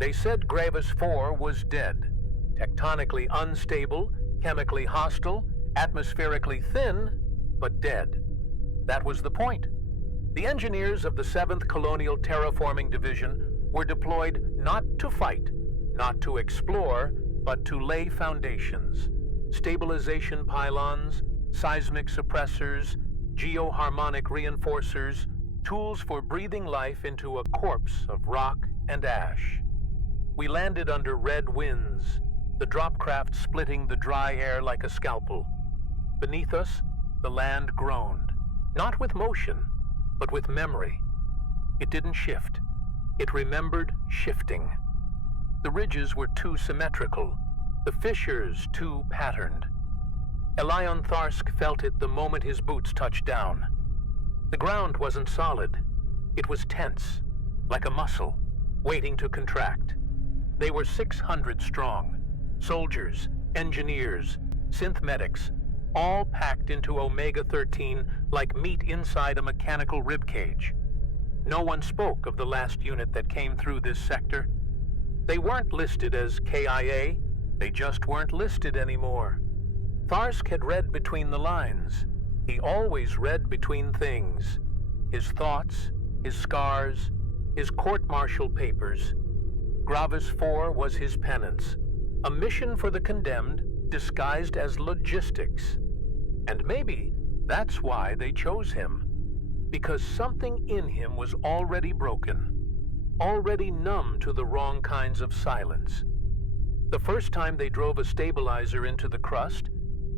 They said Gravus-4 was dead, tectonically unstable, chemically hostile, atmospherically thin, but dead. That was the point. The engineers of the 7th Colonial Terraforming Division were deployed not to fight, not to explore, but to lay foundations. Stabilization pylons, seismic suppressors, geoharmonic reinforcers, tools for breathing life into a corpse of rock and ash. We landed under red winds, the dropcraft splitting the dry air like a scalpel. Beneath us, the land groaned, not with motion, but with memory. It didn't shift. It remembered shifting. The ridges were too symmetrical, the fissures too patterned. Elion Tharsk felt it the moment his boots touched down. The ground wasn't solid. It was tense, like a muscle, waiting to contract. They were 600 strong. Soldiers, engineers, synth medics, all packed into Omega-13 like meat inside a mechanical ribcage. No one spoke of the last unit that came through this sector. They weren't listed as KIA. They just weren't listed anymore. Tharsk had read between the lines. He always read between things. His thoughts, his scars, his court-martial papers. Gravus-4 was his penance. A mission for the condemned disguised as logistics. And maybe that's why they chose him. Because something in him was already broken, already numb to the wrong kinds of silence. The first time they drove a stabilizer into the crust,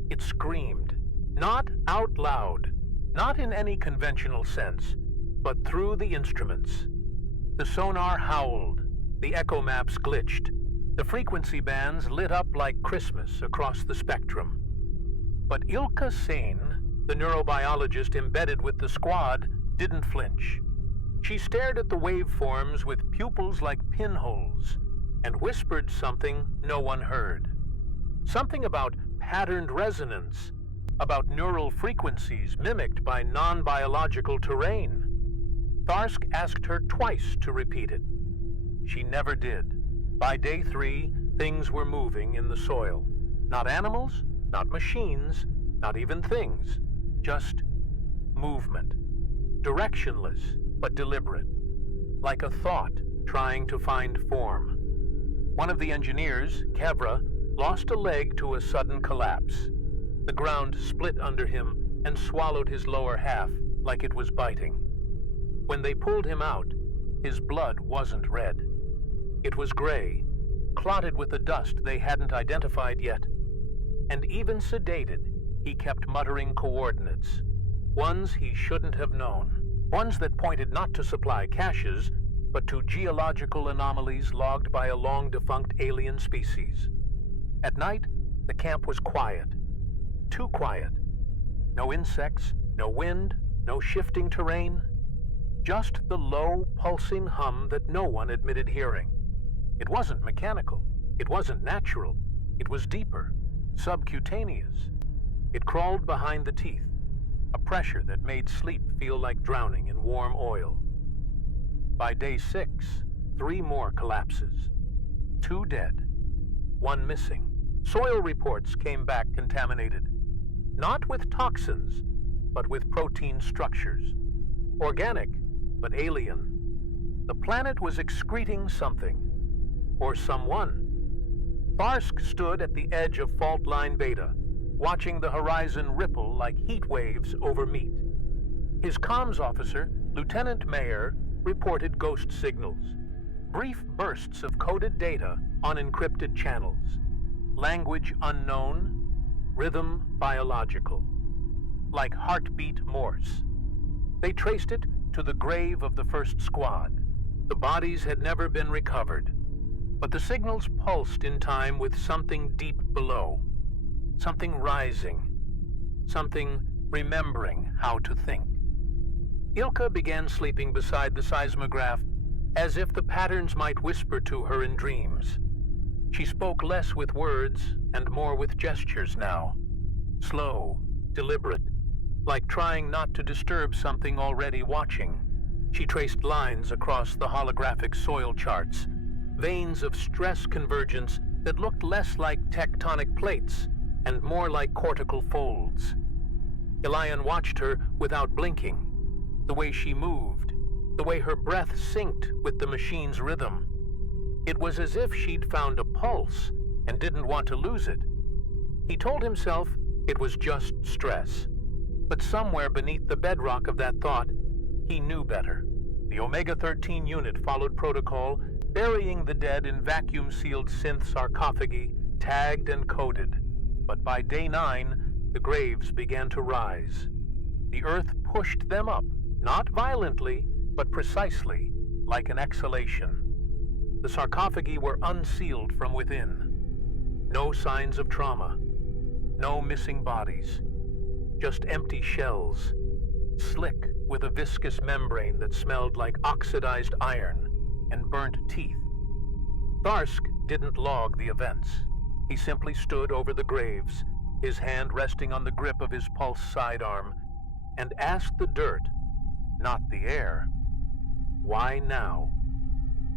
it screamed, not out loud, not in any conventional sense, but through the instruments. The sonar howled, the echo maps glitched, the frequency bands lit up like Christmas across the spectrum. But Ilka Sane, the neurobiologist embedded with the squad, didn't flinch. She stared at the waveforms with pupils like pinholes and whispered something no one heard. Something about patterned resonance, about neural frequencies mimicked by non-biological terrain. Tharsk asked her twice to repeat it. She never did. By day 3, things were moving in the soil. Not animals, not machines, not even things. Just movement. Directionless, but deliberate. Like a thought trying to find form. One of the engineers, Kevra, lost a leg to a sudden collapse. The ground split under him and swallowed his lower half like it was biting. When they pulled him out, his blood wasn't red. It was gray, clotted with the dust they hadn't identified yet. And even sedated, he kept muttering coordinates. Ones he shouldn't have known. Ones that pointed not to supply caches, but to geological anomalies logged by a long-defunct alien species. At night, the camp was quiet. Too quiet. No insects, no wind, no shifting terrain. Just the low, pulsing hum that no one admitted hearing. It wasn't mechanical. It wasn't natural. It was deeper, subcutaneous. It crawled behind the teeth, a pressure that made sleep feel like drowning in warm oil. By day 6, 3 more collapses. 2 dead, 1 missing. Soil reports came back contaminated. Not with toxins, but with protein structures. Organic, but alien. The planet was excreting something. Or someone. Tharsk stood at the edge of Fault Line Beta, watching the horizon ripple like heat waves over meat. His comms officer, Lieutenant Mayer, reported ghost signals. Brief bursts of coded data on encrypted channels. Language unknown, rhythm biological. Like heartbeat Morse. They traced it to the grave of the first squad. The bodies had never been recovered. But the signals pulsed in time with something deep below. Something rising. Something remembering how to think. Ilka began sleeping beside the seismograph as if the patterns might whisper to her in dreams. She spoke less with words and more with gestures now. Slow, deliberate, like trying not to disturb something already watching. She traced lines across the holographic soil charts, veins of stress convergence that looked less like tectonic plates and more like cortical folds. Elian watched her without blinking, the way she moved, the way her breath synced with the machine's rhythm. It was as if she'd found a pulse and didn't want to lose it. He told himself it was just stress, but somewhere beneath the bedrock of that thought, he knew better. The Omega-13 unit followed protocol, burying the dead in vacuum-sealed synth sarcophagi, tagged and coded. But by day 9, the graves began to rise. The earth pushed them up, not violently, but precisely, like an exhalation. The sarcophagi were unsealed from within. No signs of trauma. No missing bodies. Just empty shells, slick with a viscous membrane that smelled like oxidized iron and burnt teeth. Tharsk didn't log the events. He simply stood over the graves, his hand resting on the grip of his pulse sidearm, and asked the dirt, not the air, why now?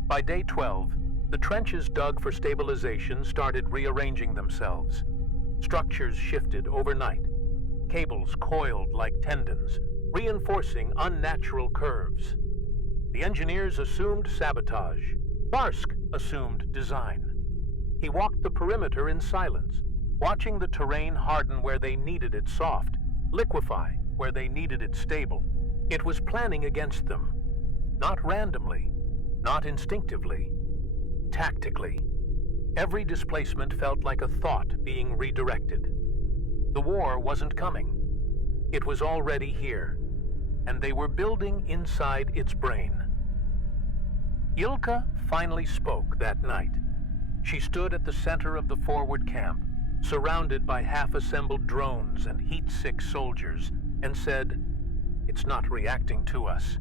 By day 12, the trenches dug for stabilization started rearranging themselves. Structures shifted overnight. Cables coiled like tendons, reinforcing unnatural curves. The engineers assumed sabotage. Tharsk assumed design. He walked the perimeter in silence, watching the terrain harden where they needed it soft, liquefy where they needed it stable. It was planning against them. Not randomly, not instinctively, tactically. Every displacement felt like a thought being redirected. The war wasn't coming. It was already here, and they were building inside its brain. Ilka finally spoke that night. She stood at the center of the forward camp, surrounded by half-assembled drones and heat-sick soldiers, and said, "It's not reacting to us.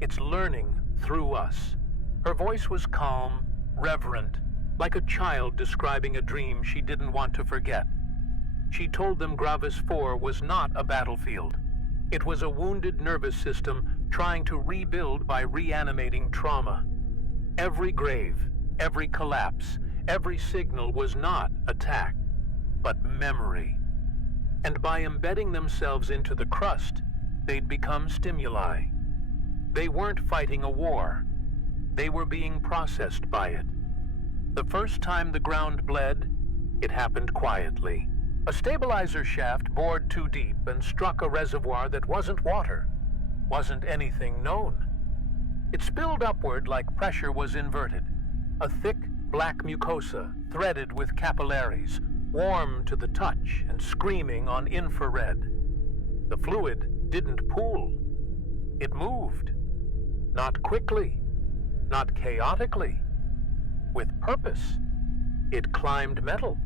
It's learning through us." Her voice was calm, reverent, like a child describing a dream she didn't want to forget. She told them Gravus-4 was not a battlefield. It was a wounded nervous system trying to rebuild by reanimating trauma. Every grave, every collapse, every signal was not attack, but memory. And by embedding themselves into the crust, they'd become stimuli. They weren't fighting a war. They were being processed by it. The first time the ground bled, it happened quietly. A stabilizer shaft bored too deep and struck a reservoir that wasn't water, wasn't anything known. It spilled upward like pressure was inverted. A thick, black mucosa, threaded with capillaries, warm to the touch and screaming on infrared. The fluid didn't pool. It moved. Not quickly, not chaotically. With purpose. It climbed metal.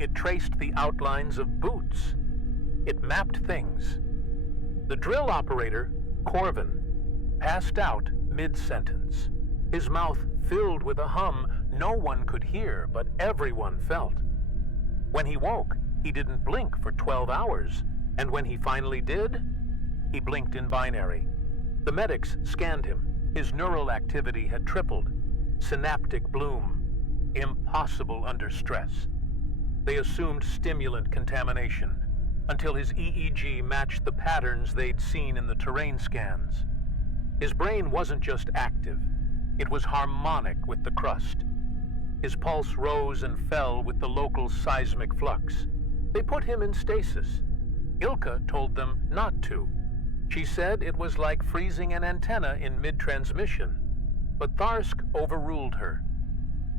It traced the outlines of boots. It mapped things. The drill operator, Corvin, passed out mid-sentence, his mouth filled with a hum no one could hear, but everyone felt. When he woke, he didn't blink for 12 hours, and when he finally did, he blinked in binary. The medics scanned him. His neural activity had tripled. Synaptic bloom. Impossible under stress. They assumed stimulant contamination until his EEG matched the patterns they'd seen in the terrain scans. His brain wasn't just active, it was harmonic with the crust. His pulse rose and fell with the local seismic flux. They put him in stasis. Ilka told them not to. She said it was like freezing an antenna in mid-transmission, but Tharsk overruled her.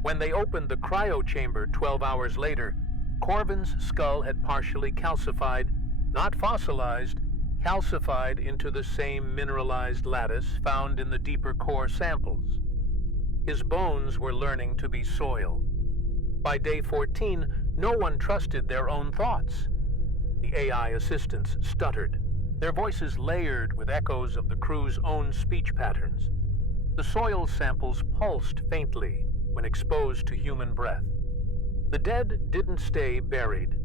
When they opened the cryo chamber 12 hours later, Corvin's skull had partially calcified, not fossilized, calcified into the same mineralized lattice found in the deeper core samples. His bones were learning to be soil. By day 14, no one trusted their own thoughts. The AI assistants stuttered, their voices layered with echoes of the crew's own speech patterns. The soil samples pulsed faintly when exposed to human breath. The dead didn't stay buried,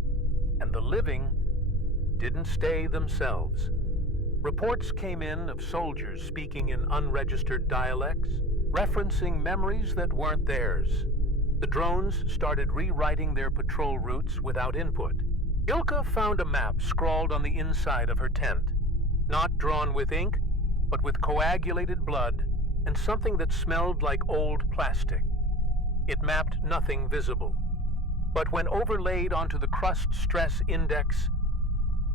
and the living didn't stay themselves. Reports came in of soldiers speaking in unregistered dialects, referencing memories that weren't theirs. The drones started rewriting their patrol routes without input. Ilka found a map scrawled on the inside of her tent, not drawn with ink, but with coagulated blood and something that smelled like old plastic. It mapped nothing visible, but when overlaid onto the crust stress index,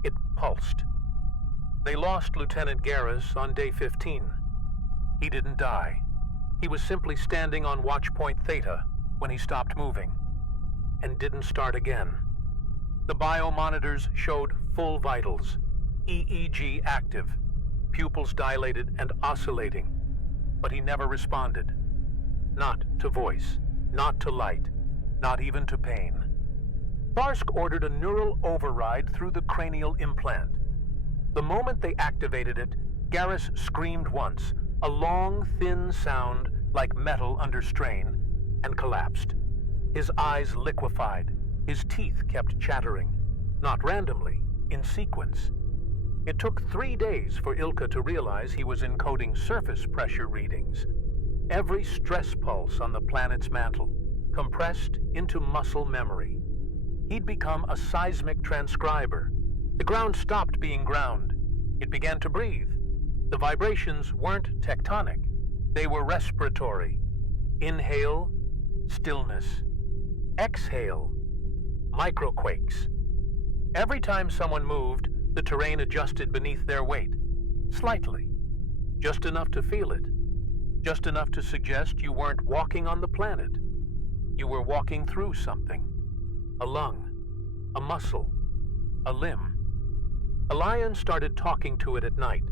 it pulsed. They lost Lieutenant Garrus on day 15. He didn't die. He was simply standing on watch point Theta when he stopped moving, and didn't start again. The biomonitors showed full vitals, EEG active, pupils dilated and oscillating, but he never responded. Not to voice, not to light, not even to pain. Tharsk ordered a neural override through the cranial implant. The moment they activated it, Garrus screamed once, a long, thin sound like metal under strain, and collapsed. His eyes liquefied. His teeth kept chattering, not randomly, in sequence. It took 3 days for Ilka to realize he was encoding surface pressure readings. Every stress pulse on the planet's mantle, compressed into muscle memory. He'd become a seismic transcriber. The ground stopped being ground. It began to breathe. The vibrations weren't tectonic. They were respiratory. Inhale, stillness. Exhale, microquakes. Every time someone moved, the terrain adjusted beneath their weight. Slightly. Just enough to feel it. Just enough to suggest you weren't walking on the planet. You were walking through something. A lung, a muscle, a limb. Elian started talking to it at night.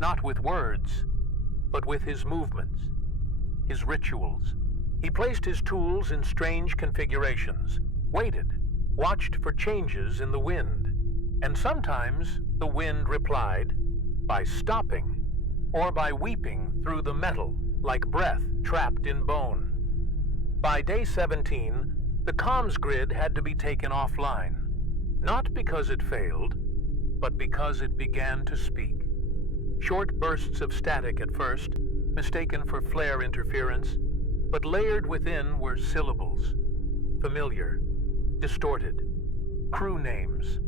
Not with words, but with his movements, his rituals. He placed his tools in strange configurations, waited, watched for changes in the wind. And sometimes the wind replied by stopping or by weeping through the metal like breath trapped in bone. By day 17, the comms grid had to be taken offline, not because it failed, but because it began to speak. Short bursts of static at first, mistaken for flare interference, but layered within were syllables, familiar, distorted, crew names,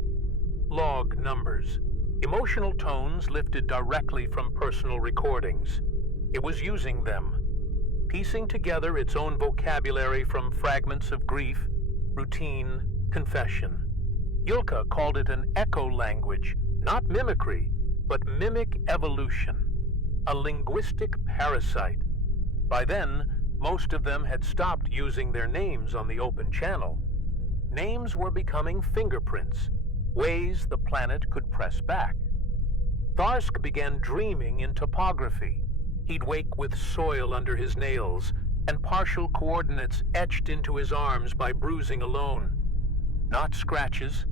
log numbers, emotional tones lifted directly from personal recordings. It was using them, piecing together its own vocabulary from fragments of grief, routine, confession. Ilka called it an echo language, not mimicry, but mimic evolution, a linguistic parasite. By then, most of them had stopped using their names on the open channel. Names were becoming fingerprints, ways the planet could press back. Tharsk began dreaming in topography. He'd wake with soil under his nails and partial coordinates etched into his arms by bruising alone. Not scratches,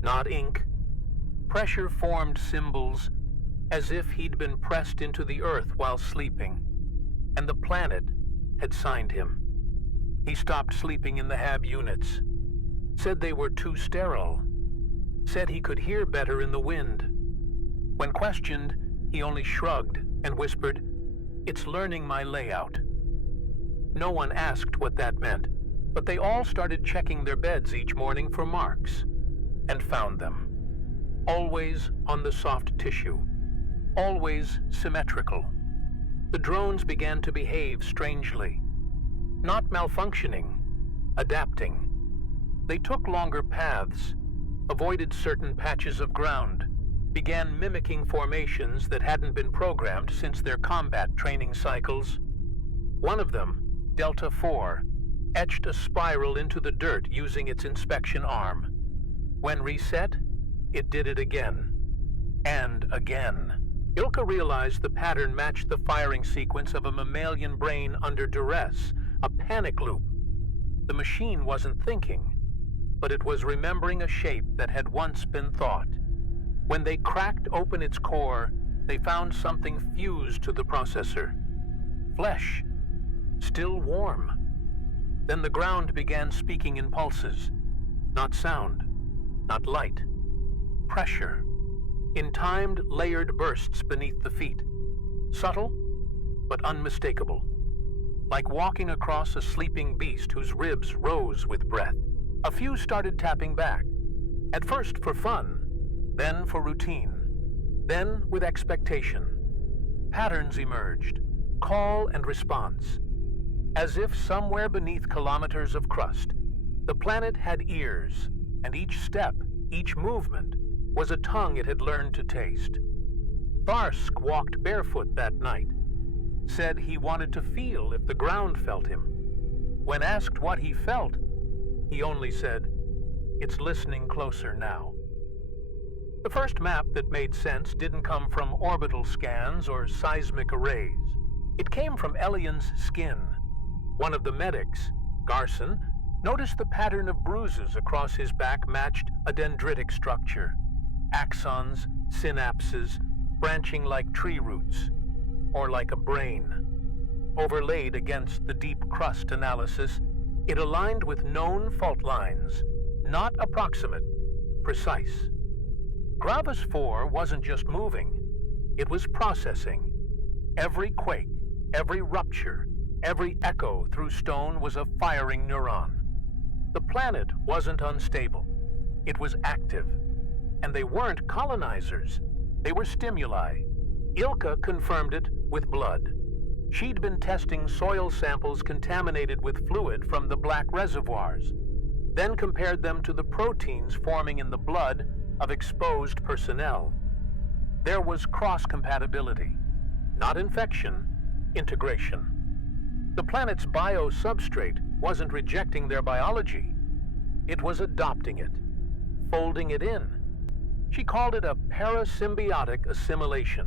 not ink. Pressure-formed symbols, as if he'd been pressed into the earth while sleeping, and the planet had signed him. He stopped sleeping in the HAB units, said they were too sterile, said he could hear better in the wind. When questioned, he only shrugged and whispered, "It's learning my layout." No one asked what that meant, but they all started checking their beds each morning for marks, and found them. Always on the soft tissue, always symmetrical. The drones began to behave strangely, not malfunctioning, adapting. They took longer paths, avoided certain patches of ground, began mimicking formations that hadn't been programmed since their combat training cycles. One of them, Delta 4, etched a spiral into the dirt using its inspection arm. When reset, it did it again. And again. Ilka realized the pattern matched the firing sequence of a mammalian brain under duress, a panic loop. The machine wasn't thinking, but it was remembering a shape that had once been thought. When they cracked open its core, they found something fused to the processor. Flesh, still warm. Then the ground began speaking in pulses. Not sound, not light. Pressure. In timed, layered bursts beneath the feet. Subtle, but unmistakable. like walking across a sleeping beast whose ribs rose with breath. A few started tapping back, at first for fun, then for routine, then with expectation. Patterns emerged, call and response. As if somewhere beneath kilometers of crust, the planet had ears, and each step, each movement, was a tongue it had learned to taste. Tharsk walked barefoot that night, said he wanted to feel if the ground felt him. When asked what he felt, he only said, "It's listening closer now." The first map that made sense didn't come from orbital scans or seismic arrays. It came from Elian's skin. One of the medics, Garson, noticed the pattern of bruises across his back matched a dendritic structure. Axons, synapses, branching like tree roots, or like a brain. Overlaid against the deep crust analysis, it aligned with known fault lines, not approximate, precise. Gravus-4 wasn't just moving, it was processing. Every quake, every rupture, every echo through stone was a firing neuron. The planet wasn't unstable, it was active. And they weren't colonizers, they were stimuli. Ilka confirmed it with blood. She'd been testing soil samples contaminated with fluid from the black reservoirs, then compared them to the proteins forming in the blood of exposed personnel. There was cross-compatibility, not infection, integration. The planet's biosubstrate wasn't rejecting their biology. It was adopting it, folding it in. She called it a parasymbiotic assimilation,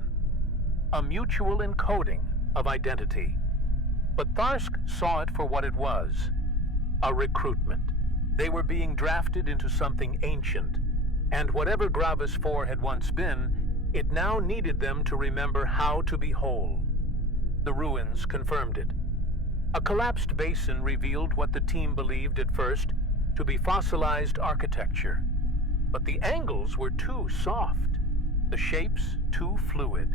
a mutual encoding of identity. But Tharsk saw it for what it was, a recruitment. They were being drafted into something ancient, and whatever Gravus-4 had once been, it now needed them to remember how to be whole. The ruins confirmed it. A collapsed basin revealed what the team believed at first to be fossilized architecture. But the angles were too soft, the shapes too fluid.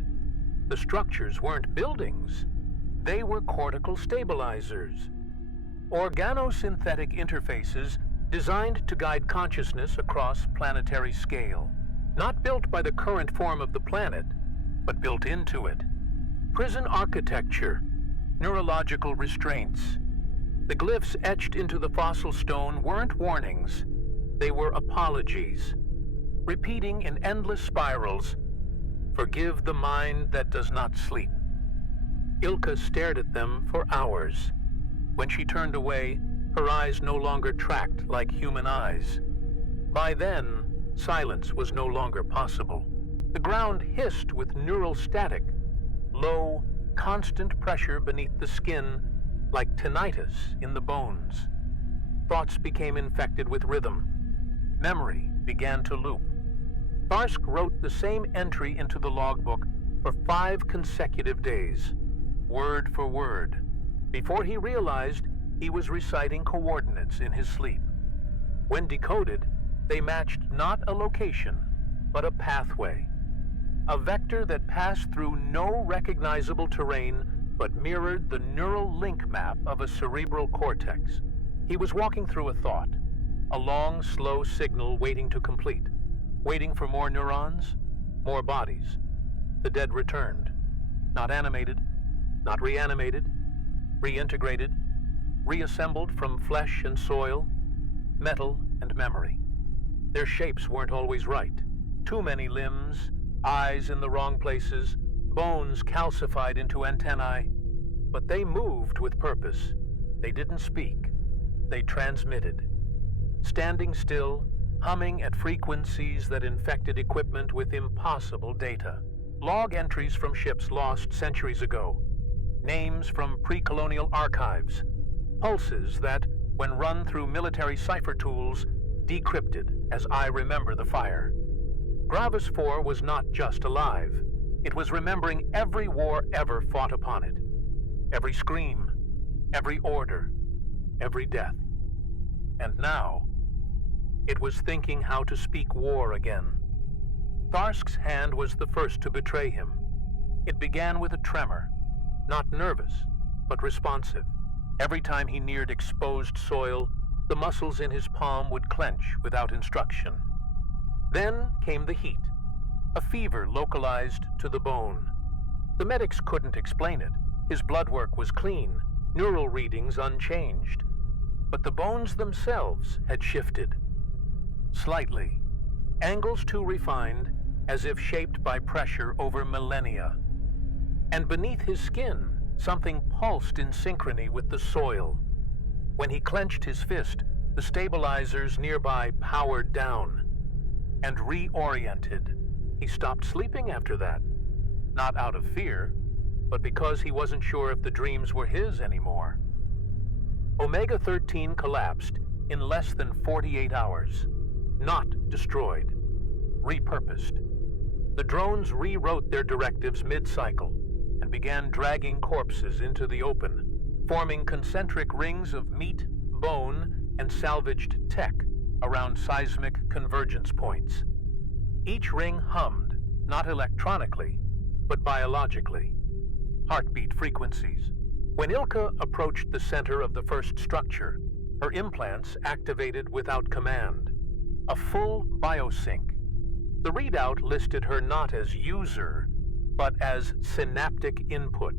The structures weren't buildings, they were cortical stabilizers. Organosynthetic interfaces designed to guide consciousness across planetary scale. Not built by the current form of the planet, but built into it. Prison architecture, neurological restraints. The glyphs etched into the fossil stone weren't warnings, they were apologies, repeating in endless spirals, "Forgive the mind that does not sleep." Ilka stared at them for hours. When she turned away, her eyes no longer tracked like human eyes. By then, silence was no longer possible. The ground hissed with neural static, low, constant pressure beneath the skin, like tinnitus in the bones. Thoughts became infected with rhythm. Memory began to loop. Tharsk wrote the same entry into the logbook for 5 consecutive days, word for word, before he realized he was reciting coordinates in his sleep. When decoded, they matched not a location, but a pathway. A vector that passed through no recognizable terrain, but mirrored the neural link map of a cerebral cortex. He was walking through a thought, a long, slow signal waiting to complete. Waiting for more neurons, more bodies. The dead returned, not animated, not reanimated, reintegrated, reassembled from flesh and soil, metal and memory. Their shapes weren't always right. Too many limbs, eyes in the wrong places, bones calcified into antennae. But they moved with purpose. They didn't speak. They transmitted. Standing still, humming at frequencies that infected equipment with impossible data. Log entries from ships lost centuries ago. Names from pre-colonial archives. Pulses that, when run through military cipher tools, decrypted as I remember the fire. Gravus-4 was not just alive. It was remembering every war ever fought upon it. Every scream, every order, every death. And now, it was thinking how to speak war again. Tharsk's hand was the first to betray him. It began with a tremor, not nervous, but responsive. Every time he neared exposed soil, the muscles in his palm would clench without instruction. Then came the heat, a fever localized to the bone. The medics couldn't explain it. His blood work was clean, neural readings unchanged. But the bones themselves had shifted. Slightly, angles too refined, as if shaped by pressure over millennia. And beneath his skin, something pulsed in synchrony with the soil. When he clenched his fist, the stabilizers nearby powered down. And reoriented. He stopped sleeping after that. Not out of fear, but because he wasn't sure if the dreams were his anymore. Omega-13 collapsed in less than 48 hours. Not destroyed. Repurposed. The drones rewrote their directives mid-cycle and began dragging corpses into the open, forming concentric rings of meat, bone, and salvaged tech around seismic convergence points. Each ring hummed, not electronically, but biologically. Heartbeat frequencies. When Ilka approached the center of the first structure, her implants activated without command. A full biosync. The readout listed her not as user, but as synaptic input.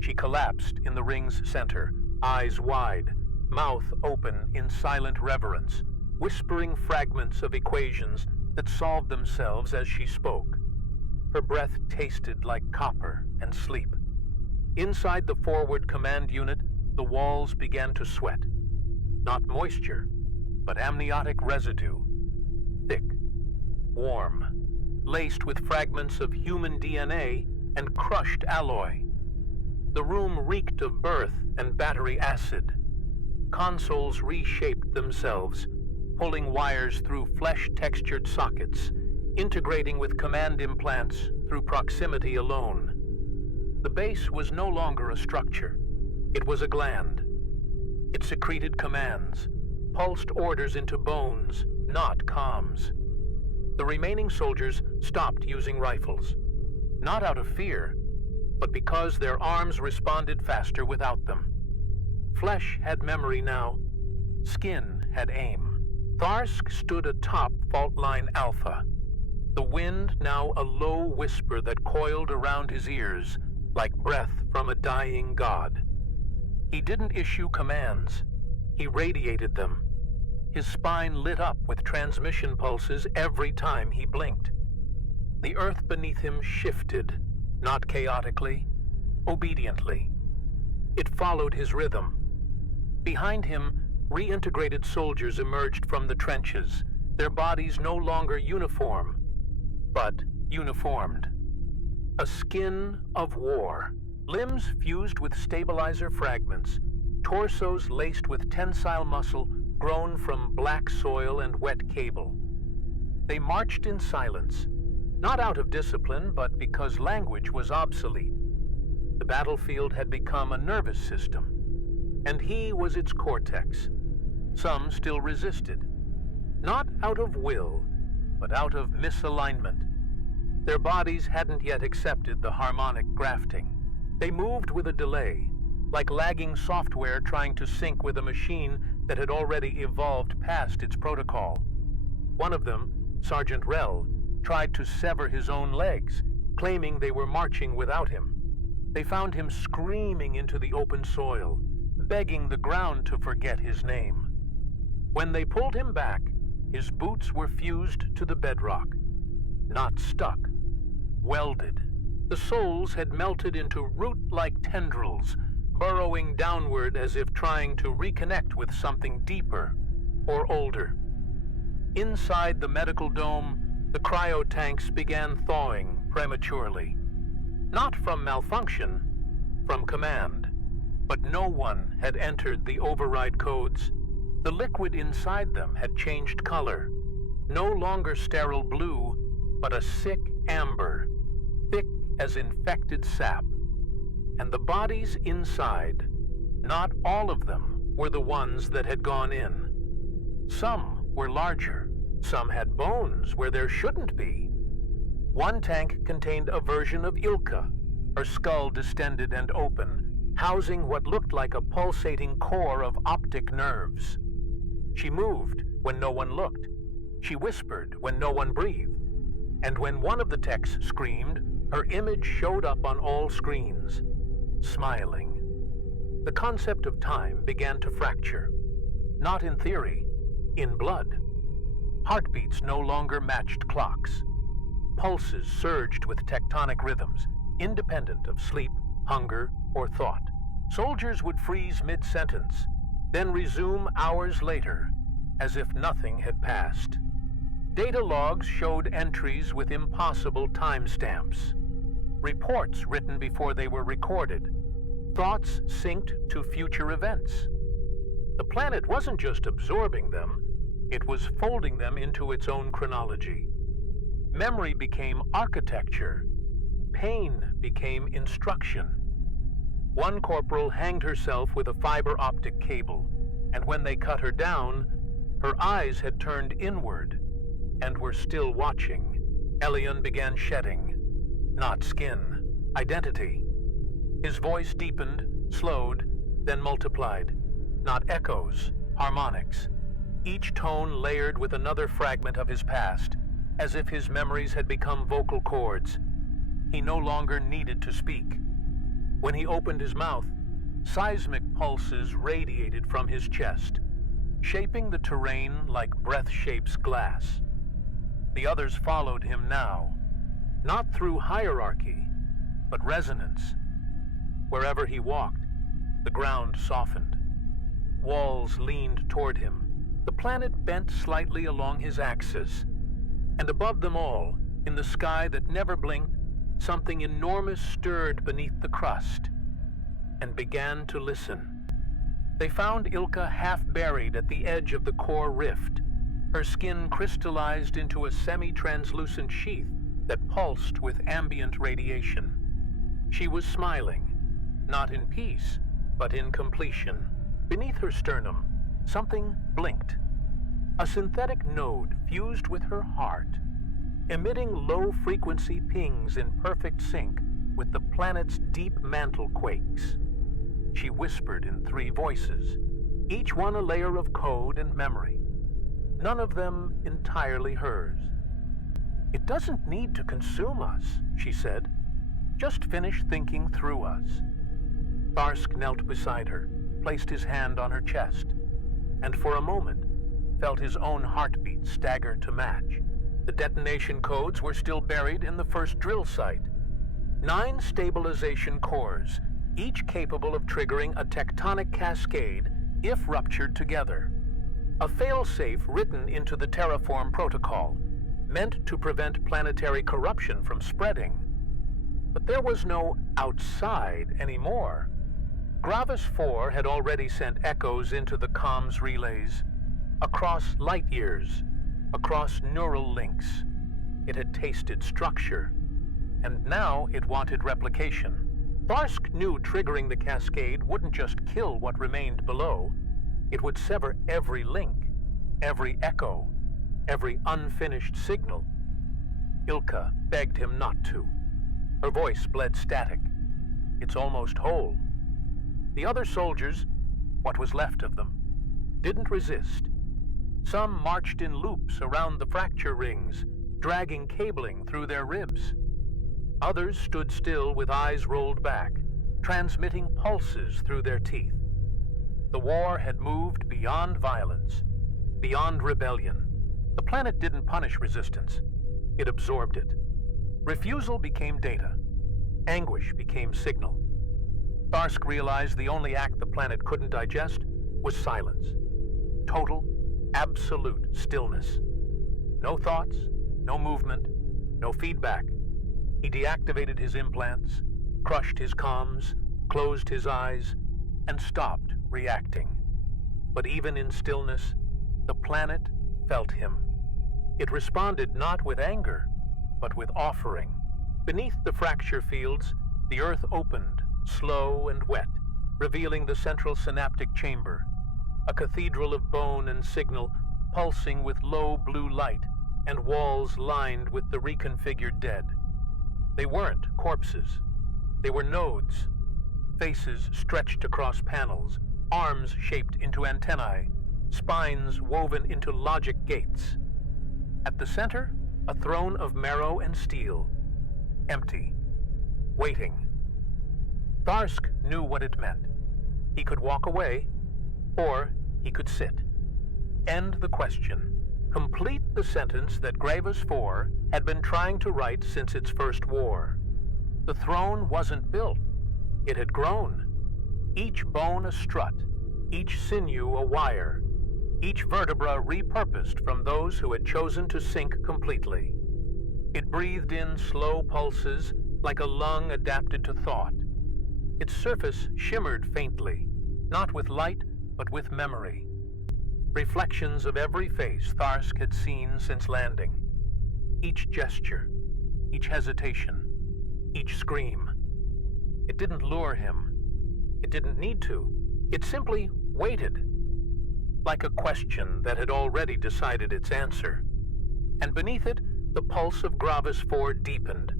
She collapsed in the ring's center, eyes wide, mouth open in silent reverence, whispering fragments of equations that solved themselves as she spoke. Her breath tasted like copper and sleep. Inside the forward command unit, the walls began to sweat. Not moisture, but amniotic residue. Thick, warm, laced with fragments of human DNA and crushed alloy. The room reeked of birth and battery acid. Consoles reshaped themselves, pulling wires through flesh-textured sockets, integrating with command implants through proximity alone. The base was no longer a structure. It was a gland. It secreted commands, pulsed orders into bones, not comms. The remaining soldiers stopped using rifles, not out of fear, but because their arms responded faster without them. Flesh had memory now. Skin had aim. Tharsk stood atop Fault Line Alpha, the wind now a low whisper that coiled around his ears like breath from a dying god. He didn't issue commands. He radiated them. His spine lit up with transmission pulses every time he blinked. The earth beneath him shifted, not chaotically, obediently. It followed his rhythm. Behind him, reintegrated soldiers emerged from the trenches, their bodies no longer uniform, but uniformed. A skin of war, limbs fused with stabilizer fragments, torsos laced with tensile muscle grown from black soil and wet cable. They marched in silence, not out of discipline, but because language was obsolete. The battlefield had become a nervous system, and he was its cortex. Some still resisted, not out of will, but out of misalignment. Their bodies hadn't yet accepted the harmonic grafting. They moved with a delay, like lagging software trying to sync with a machine that had already evolved past its protocol. One of them, Sergeant Rell, tried to sever his own legs, claiming they were marching without him. They found him screaming into the open soil, begging the ground to forget his name. When they pulled him back, his boots were fused to the bedrock, not stuck, welded. The soles had melted into root-like tendrils, burrowing downward as if trying to reconnect with something deeper or older. Inside the medical dome, the cryotanks began thawing prematurely. Not from malfunction, from command. But no one had entered the override codes. The liquid inside them had changed color. No longer sterile blue, but a sick amber, thick as infected sap. And the bodies inside, not all of them were the ones that had gone in. Some were larger. Some had bones where there shouldn't be. One tank contained a version of Ilka, her skull distended and open, housing what looked like a pulsating core of optic nerves. She moved when no one looked. She whispered when no one breathed. And when one of the techs screamed, her image showed up on all screens, smiling. The concept of time began to fracture. Not in theory, in blood. Heartbeats no longer matched clocks. Pulses surged with tectonic rhythms, independent of sleep, hunger, or thought. Soldiers would freeze mid-sentence, then resume hours later, as if nothing had passed. Data logs showed entries with impossible timestamps. Reports written before they were recorded. Thoughts synced to future events. The planet wasn't just absorbing them, it was folding them into its own chronology. Memory became architecture. Pain became instruction. One corporal hanged herself with a fiber optic cable, and when they cut her down, her eyes had turned inward and were still watching. Elion began shedding. Not skin, identity. His voice deepened, slowed, then multiplied. Not echoes, harmonics. Each tone layered with another fragment of his past, as if his memories had become vocal cords. He no longer needed to speak. When he opened his mouth, seismic pulses radiated from his chest, shaping the terrain like breath shapes glass. The others followed him now, not through hierarchy, but resonance. Wherever he walked, the ground softened. Walls leaned toward him. The planet bent slightly along his axis, and above them all, in the sky that never blinked, something enormous stirred beneath the crust and began to listen. They found Ilka half buried at the edge of the core rift, her skin crystallized into a semi-translucent sheath that pulsed with ambient radiation. She was smiling, not in peace, but in completion. Beneath her sternum, something blinked. A synthetic node fused with her heart, emitting low-frequency pings in perfect sync with the planet's deep mantle quakes. She whispered in 3 voices, each one a layer of code and memory, none of them entirely hers. "It doesn't need to consume us," she said. "Just finish thinking through us." Tharsk knelt beside her, placed his hand on her chest, and for a moment felt his own heartbeat stagger to match. The detonation codes were still buried in the first drill site. 9 stabilization cores, each capable of triggering a tectonic cascade if ruptured together. A failsafe written into the Terraform protocol, meant to prevent planetary corruption from spreading. But there was no outside anymore. Gravus-4 had already sent echoes into the comms relays, across light years, across neural links. It had tasted structure, and now it wanted replication. Tharsk knew triggering the cascade wouldn't just kill what remained below. It would sever every link, every echo, every unfinished signal. Ilka begged him not to. Her voice bled static. "It's almost whole." The other soldiers, what was left of them, didn't resist. Some marched in loops around the fracture rings, dragging cabling through their ribs. Others stood still with eyes rolled back, transmitting pulses through their teeth. The war had moved beyond violence, beyond rebellion. The planet didn't punish resistance. It absorbed it. Refusal became data. Anguish became signal. Tharsk realized the only act the planet couldn't digest was silence. Total, absolute stillness. No thoughts, no movement, no feedback. He deactivated his implants, crushed his comms, closed his eyes, and stopped reacting. But even in stillness, the planet felt him. It responded not with anger, but with offering. Beneath the fracture fields, the Earth opened, slow and wet, revealing the central synaptic chamber, a cathedral of bone and signal pulsing with low blue light and walls lined with the reconfigured dead. They weren't corpses. They were nodes, Faces stretched across panels, arms shaped into antennae, spines woven into logic gates. At the center, a throne of marrow and steel, empty, waiting. Tharsk knew what it meant. He could walk away, or he could sit. End the question. Complete the sentence that Gravus-4 had been trying to write since its first war. The throne wasn't built. It had grown. Each bone a strut, each sinew a wire, each vertebra repurposed from those who had chosen to sink completely. It breathed in slow pulses like a lung adapted to thought. Its surface shimmered faintly, not with light, but with memory. Reflections of every face Tharsk had seen since landing. Each gesture, each hesitation, each scream. It didn't lure him. It didn't need to. It simply waited, like a question that had already decided its answer. And beneath it, the pulse of Gravus-4 deepened.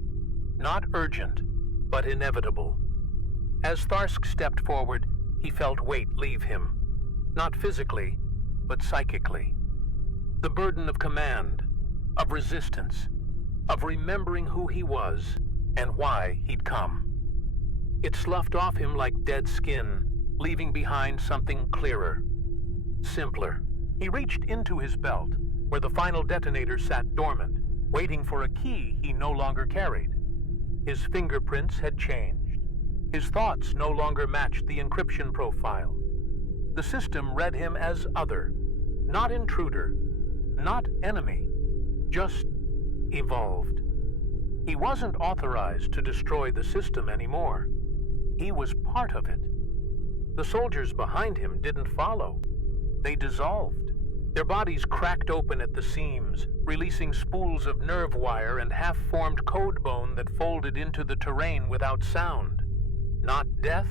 Not urgent, but inevitable. As Tharsk stepped forward, he felt weight leave him. Not physically, but psychically. The burden of command, of resistance, of remembering who he was and why he'd come. It sloughed off him like dead skin, leaving behind something clearer, simpler. He reached into his belt, where the final detonator sat dormant, waiting for a key he no longer carried. His fingerprints had changed. His thoughts no longer matched the encryption profile. The system read him as other, not intruder, not enemy, just evolved. He wasn't authorized to destroy the system anymore. He was part of it. The soldiers behind him didn't follow. They dissolved. Their bodies cracked open at the seams, releasing spools of nerve wire and half-formed code bone that folded into the terrain without sound. Not death,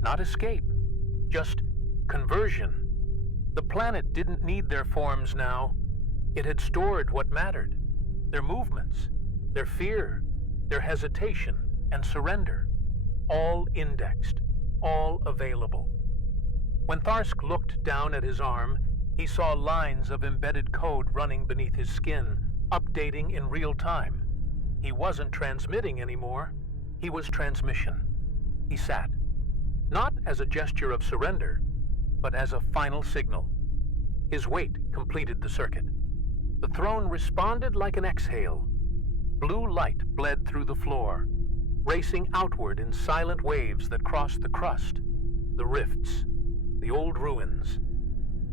not escape, just conversion. The planet didn't need their forms now. It had stored what mattered. Their movements, their fear, their hesitation and surrender. All indexed, all available. When Tharsk looked down at his arm, he saw lines of embedded code running beneath his skin, updating in real time. He wasn't transmitting anymore. He was transmission. He sat, not as a gesture of surrender, but as a final signal. His weight completed the circuit. The throne responded like an exhale. Blue light bled through the floor, racing outward in silent waves that crossed the crust, the rifts, the old ruins.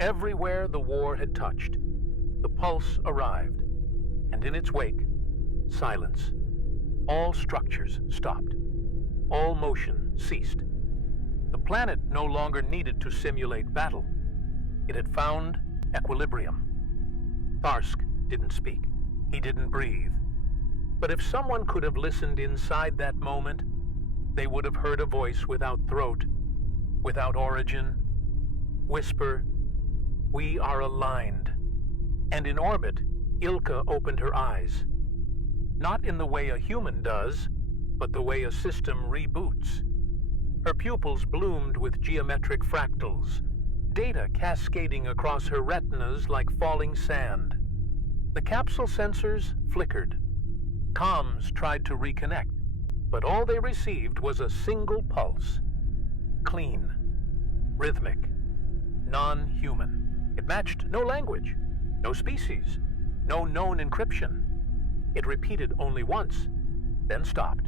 Everywhere the war had touched, the pulse arrived, and in its wake, silence. All structures stopped. All motion ceased. The planet no longer needed to simulate battle. It had found equilibrium. Tharsk didn't speak. He didn't breathe. But if someone could have listened inside that moment, they would have heard a voice without throat, without origin, whisper, "We are aligned." And in orbit, Ilka opened her eyes. Not in the way a human does, but the way a system reboots. Her pupils bloomed with geometric fractals, data cascading across her retinas like falling sand. The capsule sensors flickered. Comms tried to reconnect, but all they received was a single pulse. Clean, rhythmic, non-human. It matched no language, no species, no known encryption. It repeated only once, then stopped.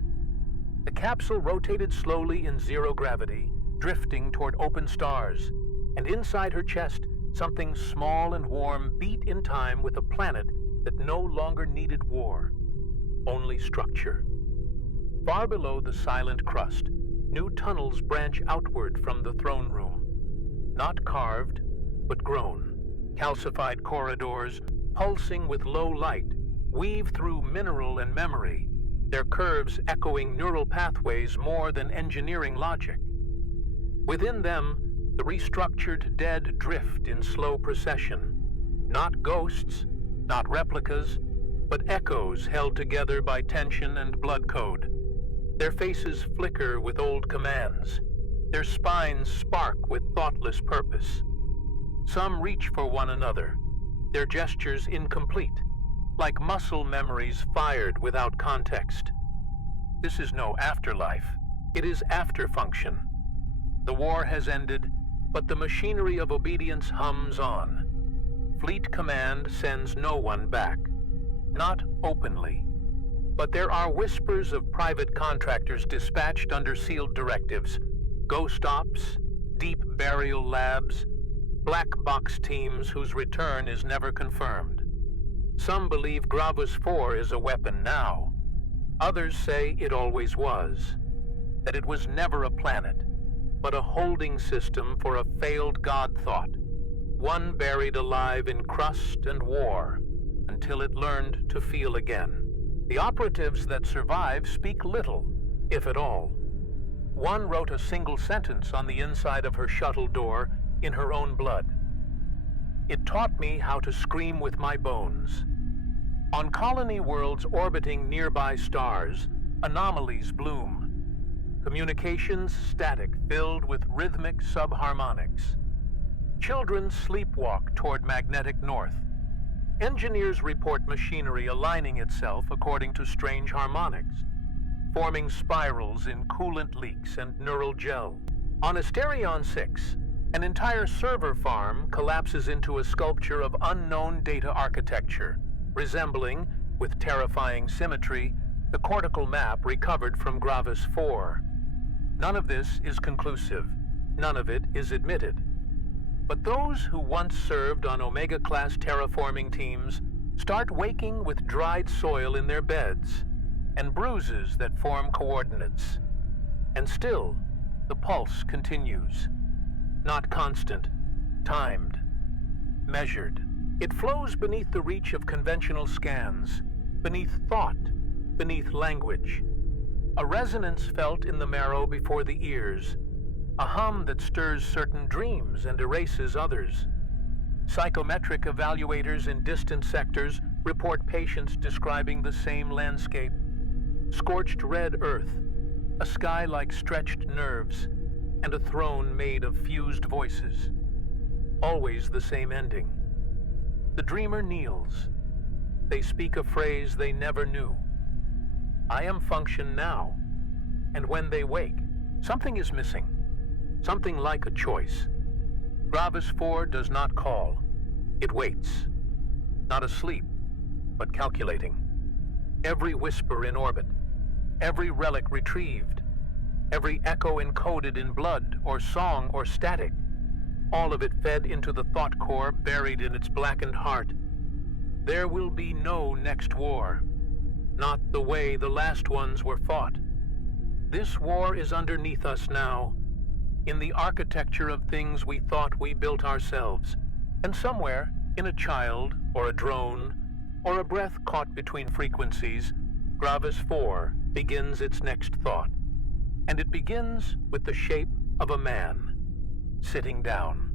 The capsule rotated slowly in zero gravity, drifting toward open stars, and inside her chest, something small and warm beat in time with a planet that no longer needed war, only structure. Far below the silent crust, new tunnels branch outward from the throne room. Not carved, but grown. Calcified corridors, pulsing with low light, weave through mineral and memory, their curves echoing neural pathways more than engineering logic. Within them, the restructured dead drift in slow procession. Not ghosts, not replicas, but echoes held together by tension and blood code. Their faces flicker with old commands. Their spines spark with thoughtless purpose. Some reach for one another, their gestures incomplete, like muscle memories fired without context. This is no afterlife. It is after-function. The war has ended, but the machinery of obedience hums on. Fleet Command sends no one back. Not openly. But there are whispers of private contractors dispatched under sealed directives, ghost ops, deep burial labs, black box teams whose return is never confirmed. Some believe Gravus-4 is a weapon now. Others say it always was, that it was never a planet, but a holding system for a failed god thought, one buried alive in crust and war until it learned to feel again. The operatives that survive speak little, if at all. One wrote a single sentence on the inside of her shuttle door in her own blood. It taught me how to scream with my bones. On colony worlds orbiting nearby stars, anomalies bloom. Communications static filled with rhythmic subharmonics. Children sleepwalk toward magnetic north. Engineers report machinery aligning itself according to strange harmonics, forming spirals in coolant leaks and neural gel. On Asterion 6, an entire server farm collapses into a sculpture of unknown data architecture, resembling, with terrifying symmetry, the cortical map recovered from Gravus-4. None of this is conclusive. None of it is admitted. But those who once served on Omega-class terraforming teams start waking with dried soil in their beds and bruises that form coordinates. And still, the pulse continues. Not constant, timed, measured. It flows beneath the reach of conventional scans, beneath thought, beneath language. A resonance felt in the marrow before the ears, a hum that stirs certain dreams and erases others. Psychometric evaluators in distant sectors report patients describing the same landscape. Scorched red earth, a sky like stretched nerves, and a throne made of fused voices. Always the same ending. The dreamer kneels. They speak a phrase they never knew. I am function now. And when they wake, something is missing. Something like a choice. Gravus-4 does not call. It waits. Not asleep, but calculating. Every whisper in orbit. Every relic retrieved. Every echo encoded in blood or song or static. All of it fed into the thought core buried in its blackened heart. There will be no next war. Not the way the last ones were fought. This war is underneath us now, in the architecture of things we thought we built ourselves, and somewhere, in a child, or a drone, or a breath caught between frequencies, Gravus-4 begins its next thought. And it begins with the shape of a man, sitting down.